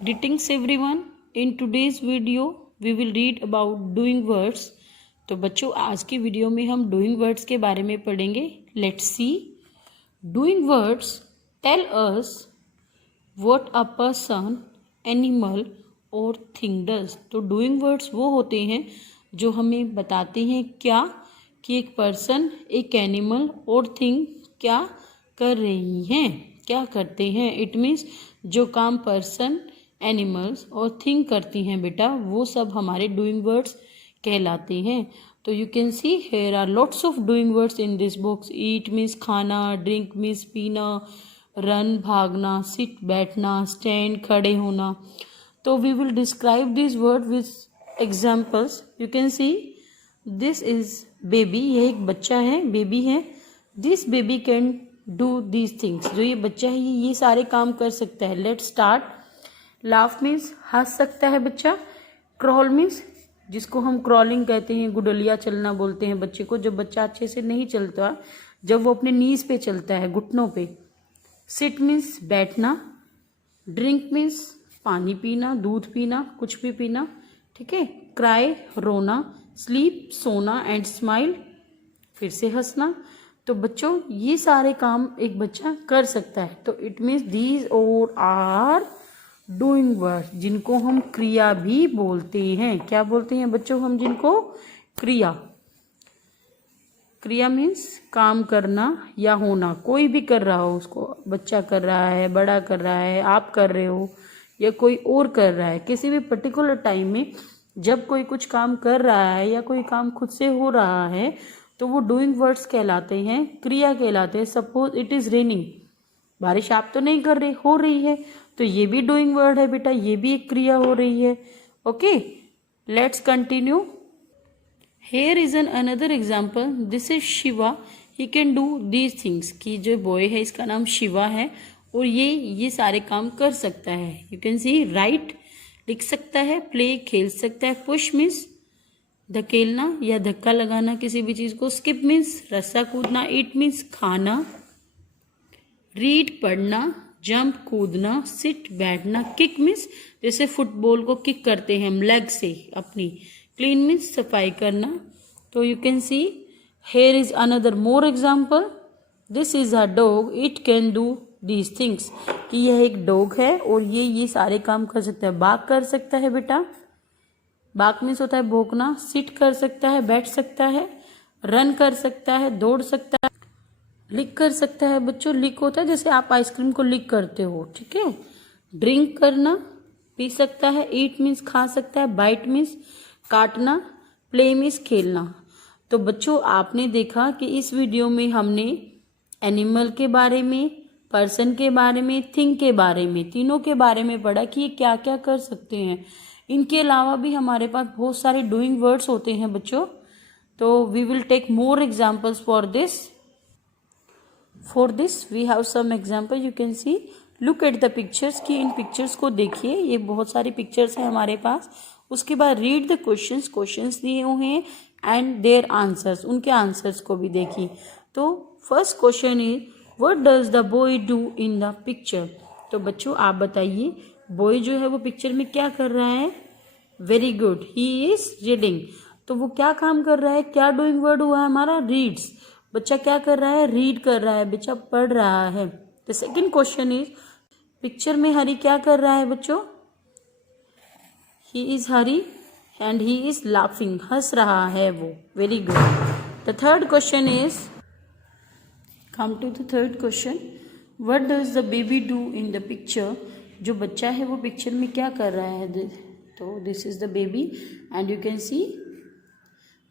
Greetings everyone. In today's video we will read about doing words. तो बच्चों आज की वीडियो में हम डूइंग वर्ड्स के बारे में पढ़ेंगे. Let's see. Doing words tell us what a person, animal और थिंग डज. तो डूइंग वर्ड्स वो होते हैं जो हमें बताते हैं क्या कि एक पर्सन, एक एनिमल और थिंग क्या कर रही हैं, क्या करते हैं. इट मीन्स जो काम पर्सन, एनिमल्स और थिंग करती हैं बेटा, वो सब हमारे डूइंग वर्ड्स कहलाते हैं. तो you can see here are lots of doing words in this books. Eat means खाना, ड्रिंक मीन्स पीना, रन भागना, सिट बैठना, स्टैंड खड़े होना. तो we will describe this word with examples. You can see this is baby. यह एक बच्चा है, बेबी है. This baby can do these things. जो ये बच्चा है ये सारे काम कर सकता है. Let's start. लाफ मीन्स हंस सकता है बच्चा. क्रॉल मीन्स जिसको हम क्रॉलिंग कहते हैं, गुडलिया चलना बोलते हैं बच्चे को. जब बच्चा अच्छे से नहीं चलता, जब वो अपने नीज पे चलता है, घुटनों पे. सिट मीन्स बैठना. ड्रिंक मीन्स पानी पीना, दूध पीना, कुछ भी पीना. ठीक है. क्राई रोना. स्लीप सोना. एंड स्माइल फिर से हंसना. तो बच्चों ये सारे काम एक बच्चा कर सकता है. तो इट मीन्स दीज और आर डूइंग वर्ड, जिनको हम क्रिया भी बोलते हैं. क्या बोलते हैं बच्चों हम जिनको? क्रिया. क्रिया मीन्स काम करना या होना. कोई भी कर रहा हो, उसको बच्चा कर रहा है, बड़ा कर रहा है, आप कर रहे हो या कोई और कर रहा है. किसी भी पर्टिकुलर टाइम में जब कोई कुछ काम कर रहा है या कोई काम खुद से हो रहा है तो वो डूइंग वर्ड्स कहलाते हैं, क्रिया कहलाते हैं. Suppose it is raining. बारिश आप तो नहीं कर रहे, हो रही है, तो ये भी डूइंग वर्ड है बेटा, ये भी एक क्रिया हो रही है. Okay, let's continue. Here is an another example. This is Shiva. He can do these things. की जो बॉय है इसका नाम शिवा है और ये सारे काम कर सकता है. यू कैन सी राइट लिख सकता है, प्ले खेल सकता है, पुश मीन्स धकेलना या धक्का लगाना किसी भी चीज को, स्किप मीन्स रस्सा कूदना, ईट मीन्स खाना, रीड पढ़ना, जंप कूदना, सिट बैठना, किक मीन्स जैसे फुटबॉल को किक करते हैं हम लेग से अपनी, क्लीन मीन्स सफाई करना. तो you can see here is another more example. This is a dog. It can do these things. कि यह एक डॉग है और ये सारे काम कर सकता है. बाग कर सकता है बेटा. बाग मीन्स होता है भौंकना. सिट कर सकता है, बैठ सकता है. रन कर सकता है, दौड़ सकता है. लिक कर सकता है बच्चों. लिक होता है जैसे आप आइसक्रीम को लिक करते हो. ठीक है. ड्रिंक करना, पी सकता है. ईट मीन्स खा सकता है. बाइट मीन्स काटना. प्ले मीन्स खेलना. तो बच्चों आपने देखा कि इस वीडियो में हमने एनिमल के बारे में, पर्सन के बारे में, थिंग के बारे में, तीनों के बारे में पढ़ा कि ये क्या क्या कर सकते हैं. इनके अलावा भी हमारे पास बहुत सारे डूइंग वर्ड्स होते हैं बच्चों. तो we will take more examples for this. For this we have some example. You can see, look at the pictures. कि इन पिक्चर्स को देखिए. ये बहुत सारी पिक्चर्स हैं हमारे पास. उसके बाद रीड द क्वेश्चंस. क्वेश्चंस दिए हुए हैं एंड देयर आंसर्स. उनके आंसर्स को भी देखिए. तो first question is what does the boy do in the picture. तो बच्चों आप बताइए, बॉय जो है वो पिक्चर में क्या कर रहा है? Very good, he is reading. तो वो क्या काम कर रहा है? क्या डूइंग वर्ड हुआ है हमारा? रीड्स. बच्चा क्या कर रहा है? रीड कर रहा है. बच्चा पढ़ रहा है. The second question is picture में हरी क्या कर रहा है बच्चों? He is Hari and he is laughing. हंस रहा है वो. Very good. The third question is, come to the third question, what does the baby do in the picture. जो बच्चा है वो पिक्चर में क्या कर रहा है? तो this is the baby and you can see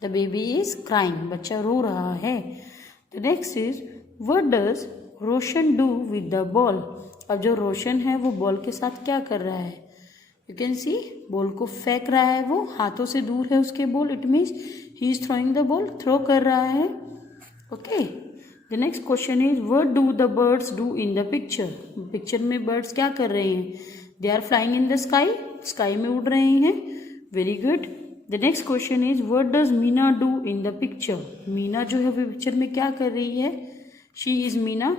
the baby is crying. बच्चा रो रहा है. The next is what does Roshan do with the ball. अब जो रोशन है वो बॉल के साथ क्या कर रहा है? यू कैन सी बॉल को फेंक रहा है. वो हाथों से दूर है उसके ball. It means he is throwing the ball. Throw कर रहा है. Okay. The next question is what do the birds do in the picture. Picture में बर्ड्स क्या कर रहे हैं? They are flying in the sky. Sky में उड़ रहे हैं. Very good. The next question is what does Meena do in the picture. Meena जो है वो पिक्चर में क्या कर रही है? She is Meena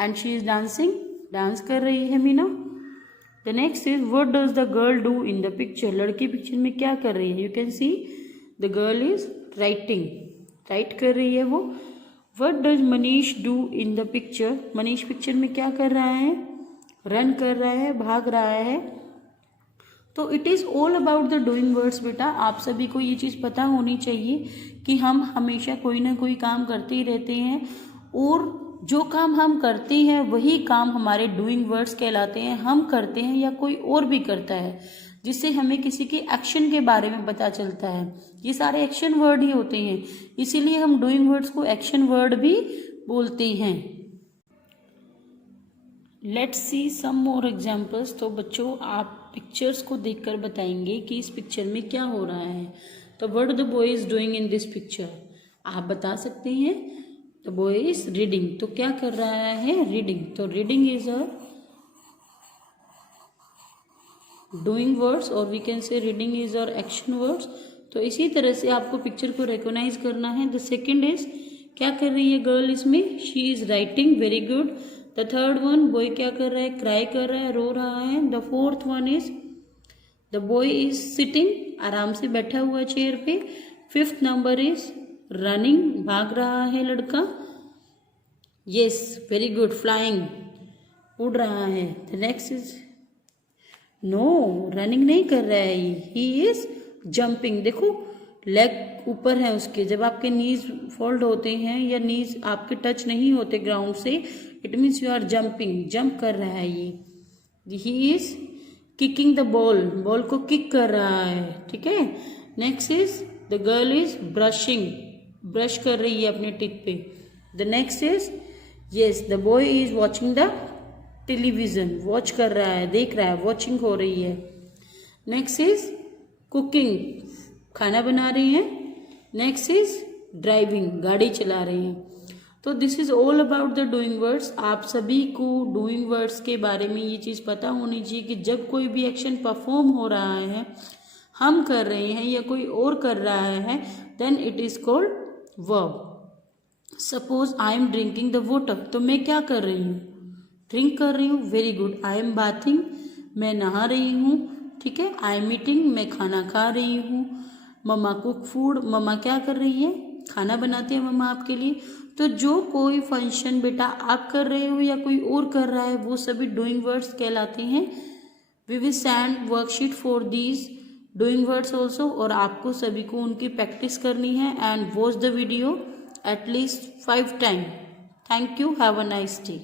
and she is dancing. Dance कर रही है Meena. The next is what does the girl do in the picture, लड़की पिक्चर में क्या कर रही है, you can see the girl is writing, right कर रही है वो। What does Manish do in the picture, Manish picture में क्या कर रहा है, रन कर रहा है, भाग रहा है। तो it is all about the doing words बेटा। आप सभी को ये चीज़ पता होनी चाहिए कि हम हमेशा कोई ना कोई काम करते ही रहते हैं, और जो काम हम करते हैं वही काम हमारे डूइंग वर्ड्स कहलाते हैं। हम करते हैं या कोई और भी करता है, जिससे हमें किसी के एक्शन के बारे में पता चलता है। ये सारे एक्शन वर्ड ही होते हैं, इसीलिए हम डूइंग वर्ड्स को एक्शन वर्ड भी बोलते हैं। Let's see some more examples. तो बच्चों आप पिक्चर्स को देखकर बताएंगे कि इस पिक्चर में क्या हो रहा है। तो what the boy is doing in this picture, आप बता सकते हैं। द बॉय इज रीडिंग, तो क्या कर रहा है, रीडिंग। तो reading is a doing words, और we can say reading is और एक्शन वर्ड्स। तो इसी तरह से आपको पिक्चर को रिकॉग्नाइज करना है। द सेकेंड इज क्या कर रही है गर्ल इसमें, she is writing, very good. The third one, boy क्या कर रहा है, क्राई कर रहा है, रो रहा है। The fourth one is the boy is sitting, आराम से बैठा हुआ चेयर पे। फिफ्थ नंबर इज रनिंग, भाग रहा है लड़का। यस वेरी गुड, फ्लाइंग, उड़ रहा है। The next is no, running नहीं कर रहा है, ही इज जंपिंग। देखो लेग ऊपर है उसके, जब आपके नीज फोल्ड होते हैं या नीज आपके टच नहीं होते ग्राउंड से, it means you are jumping, jump कर रहा है ये। He is kicking the ball, ball को किक कर रहा है, ठीक है। Next is the girl is brushing, brush कर रही है अपने टीथ पे। The next is yes the boy is watching the television, watch कर रहा है, देख रहा है, वॉचिंग हो रही है। नेक्स्ट इज कुकिंग, खाना बना रही हैं। नेक्स्ट इज ड्राइविंग, गाड़ी चला रही हैं। तो this is all about the doing words. आप सभी को डूइंग वर्ड्स के बारे में ये चीज़ पता होनी चाहिए कि जब कोई भी एक्शन परफॉर्म हो रहा है, हम कर रहे हैं या कोई और कर रहा है, then it is called verb. Suppose I am drinking the water, तो मैं क्या कर रही हूँ, ड्रिंक कर रही हूँ, very good. I am bathing, मैं नहा रही हूँ, ठीक है। आई एम ईटिंग, मैं खाना खा रही हूँ। मम्मा कुक फूड, मम्मा क्या कर रही है, खाना बनाते हैं मम्मा आपके लिए। तो जो कोई फंक्शन बेटा आप कर रहे हो या कोई और कर रहा है, वो सभी डूइंग वर्ड्स कहलाते हैं। We will send worksheet for these doing words also, और आपको सभी को उनकी प्रैक्टिस करनी है। And watch the video at least 5 time. Thank you, have a nice day.